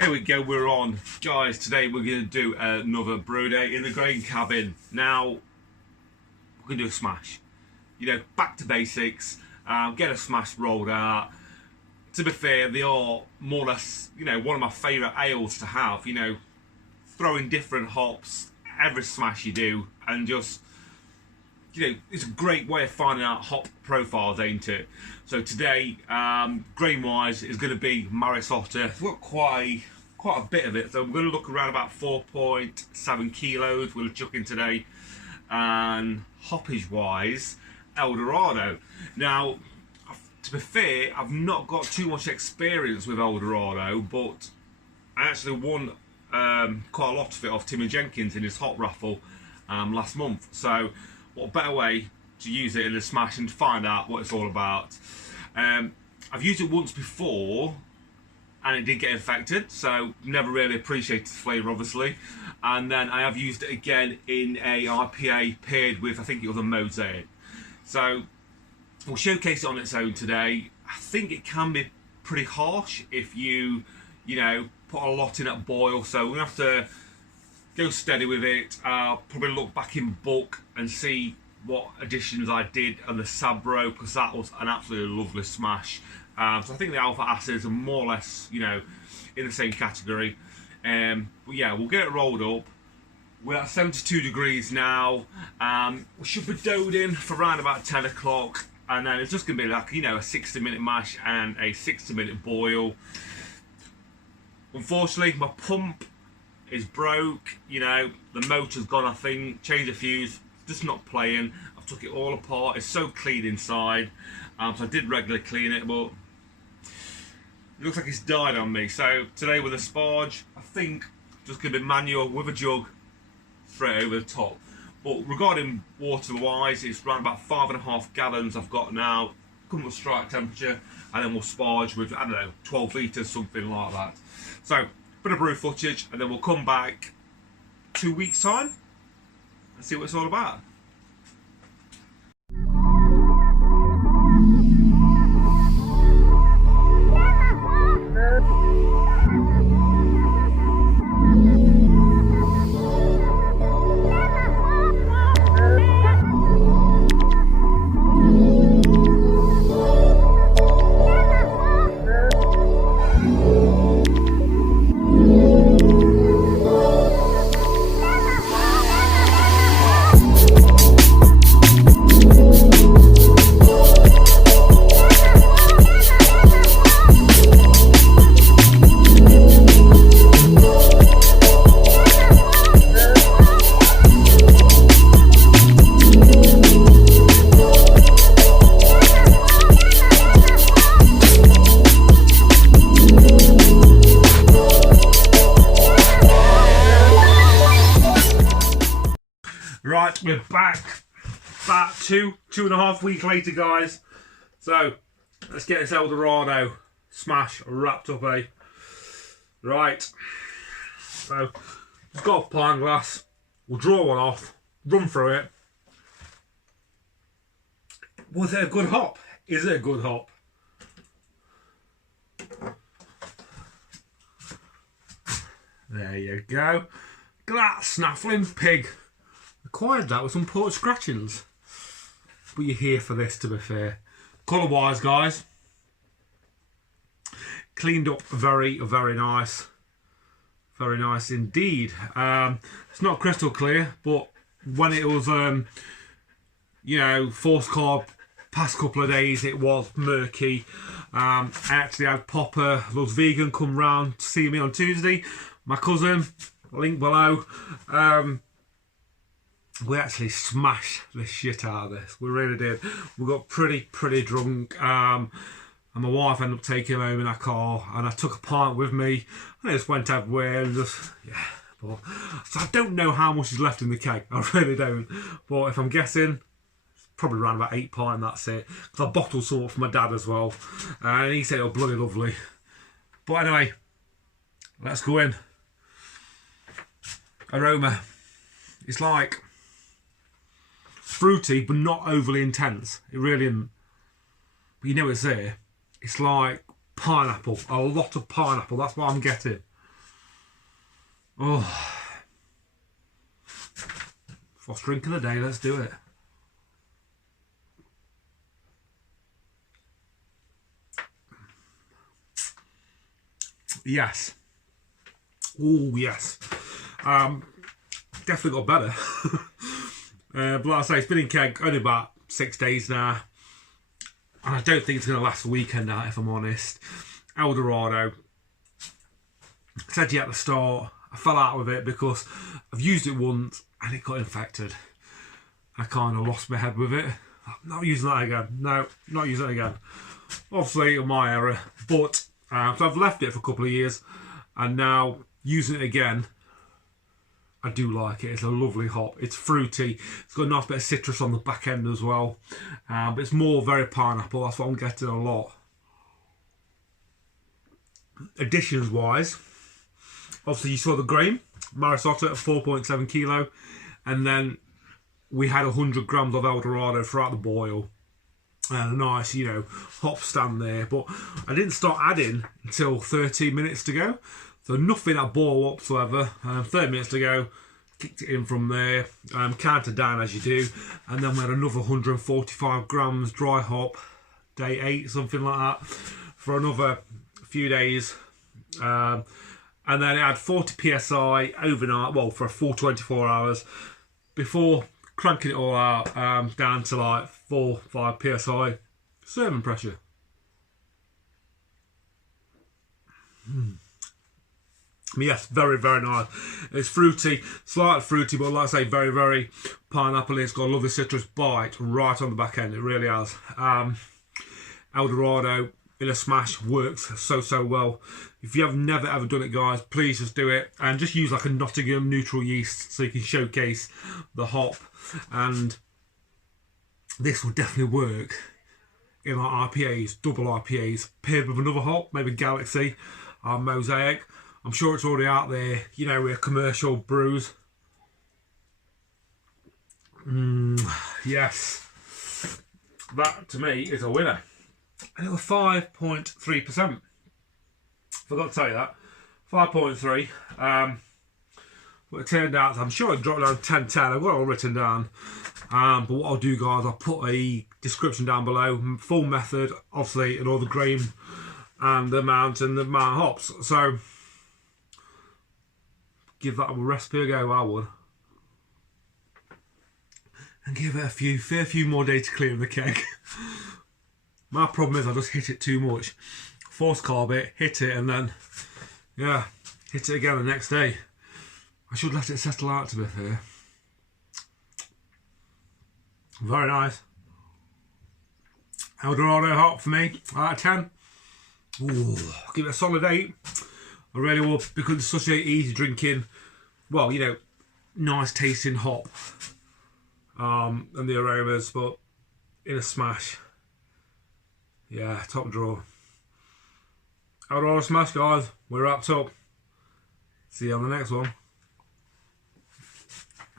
Here we go, we're on. Guys, today we're going to do another brew day in the grain cabin. Now, we're going to do a SMaSH. You know, back to basics, get a SMaSH rolled out. To be fair, they are more or less, you know, one of my favourite ales to have. You know, throwing different hops, every SMaSH you do, and just, you know, it's a great way of finding out hop profiles, ain't it? So today, grain-wise, is going to be Marisotta. We've got quite a bit of it, so we're going to look around about 4.7 kilos. We'll chuck in today, and hoppage-wise, Eldorado. Now, to be fair, I've not got too much experience with Eldorado, but I actually won quite a lot of it off Timmy Jenkins in his hop raffle last month. So what better way to use it in a SMaSH and to find out what it's all about. I've used it once before and it did get infected, so never really appreciated the flavour, obviously. And then I have used it again in a IPA paired with, I think it was a Mosaic. So we'll showcase it on its own today. I think it can be pretty harsh if you know, put a lot in at boil, so we're going to have to go steady with it. Probably look back in bulk and see what additions I did on the Sabro, because that was an absolutely lovely SMaSH. So I think the alpha acids are more or less, you know, in the same category. But yeah, we'll get it rolled up. We're at 72 degrees now. We should be doughed in for around about 10 o'clock. And then it's just going to be like, you know, a 60-minute mash and a 60-minute boil. Unfortunately, my pump is broke. You know, the motor's gone, I think. Changed the fuse, just not playing. I've took it all apart. It's so clean inside. So I did regularly clean it, but it looks like it's died on me. So today with a Sparge, I think just going to be manual with a jug straight over the top. But regarding water-wise, it's around about 5.5 gallons I've got now. Come with strike temperature, and then we'll Sparge with, I don't know, 12 litres, something like that. So, bit of brew footage, and then we'll come back 2 weeks' time and see what it's all about. Right, we're back about 2.5 weeks later, guys. So let's get this Eldorado SMaSH wrapped up, eh? Right, so we've got a pint glass. We'll draw one off, run through it. Was it a good hop? Is it a good hop? There you go. Look at that snaffling pig. Acquired that with some port scratchings. But you're here for this, to be fair. Colour wise, guys, cleaned up very, very nice. Very nice indeed. It's not crystal clear, but when it was, you know, forced carb past couple of days, it was murky. I actually had Popper, Loves Vegan, come round to see me on Tuesday. My cousin, link below. We actually smashed the shit out of this. We really did. We got pretty drunk. And my wife ended up taking him home in our car. And I took a pint with me. And I just went everywhere and just, yeah. But, so I don't know how much is left in the keg. I really don't. But if I'm guessing, it's probably around about 8 pints, that's it. Because I bottled some up for my dad as well. And he said it was bloody lovely. But anyway, let's go in. Aroma. It's like fruity, but not overly intense. It really isn't. But you know it's there. It's like pineapple. A lot of pineapple. That's what I'm getting. Oh, first drink of the day, let's do it. Yes. Oh, yes. Definitely got better. But like I say, it's been in keg only about 6 days now. And I don't think it's going to last a weekend out, if I'm honest. Eldorado. I said to you at the start, I fell out with it because I've used it once and it got infected. I kind of lost my head with it. I'm not using that again. No, not using it again. Obviously, my error. But, so I've left it for a couple of years. And now, using it again, I do like it. It's a lovely hop. It's fruity. It's got a nice bit of citrus on the back end as well. But it's more very pineapple. That's what I'm getting a lot. Additions wise, obviously you saw the grain. Marisotto at 4.7 kilo. And then we had 100 grams of Eldorado throughout the boil. And a nice, you know, hop stand there. But I didn't start adding until 13 minutes to go. So nothing at boil whatsoever. 30 minutes to go, kicked it in from there, counted down as you do, and then we had another 145 grams dry hop, day 8, something like that, for another few days. And then it had 40 psi overnight, well, for a full 24 hours, before cranking it all out down to like 4-5 psi serving pressure. Yes, very, very nice. It's fruity, slightly fruity, but like I say, very, very pineapple. It's got a lovely citrus bite right on the back end. It really has. Eldorado in a SMaSH works so well. If you have never ever done it, guys, please just do it. And just use like a Nottingham neutral yeast so you can showcase the hop. And this will definitely work in like IPAs, double IPAs, paired with another hop, maybe Galaxy, Mosaic. I'm sure it's already out there, you know, with commercial brews. Yes. That, to me, is a winner. And it was 5.3%. Forgot to tell you that. 5.3. But it turned out, I'm sure it dropped down 10.10. I've got it all written down. But what I'll do, guys, I'll put a description down below. Full method, obviously, and all the grain and the amount of hops. So give that a recipe a go, I would. And give it a fair few more days to clear the keg. My problem is I just hit it too much. Force carb it, hit it, and then, yeah, hit it again the next day. I should let it settle out, to be fair. Very nice. Eldorado hop for me, out of 10. Ooh, give it a solid 8. I really will, because it's such an easy drinking, well, you know, nice tasting hop, and the aromas, but in a SMaSH, yeah, top draw. Eldorado SMaSH, guys, we're wrapped up. See you on the next one.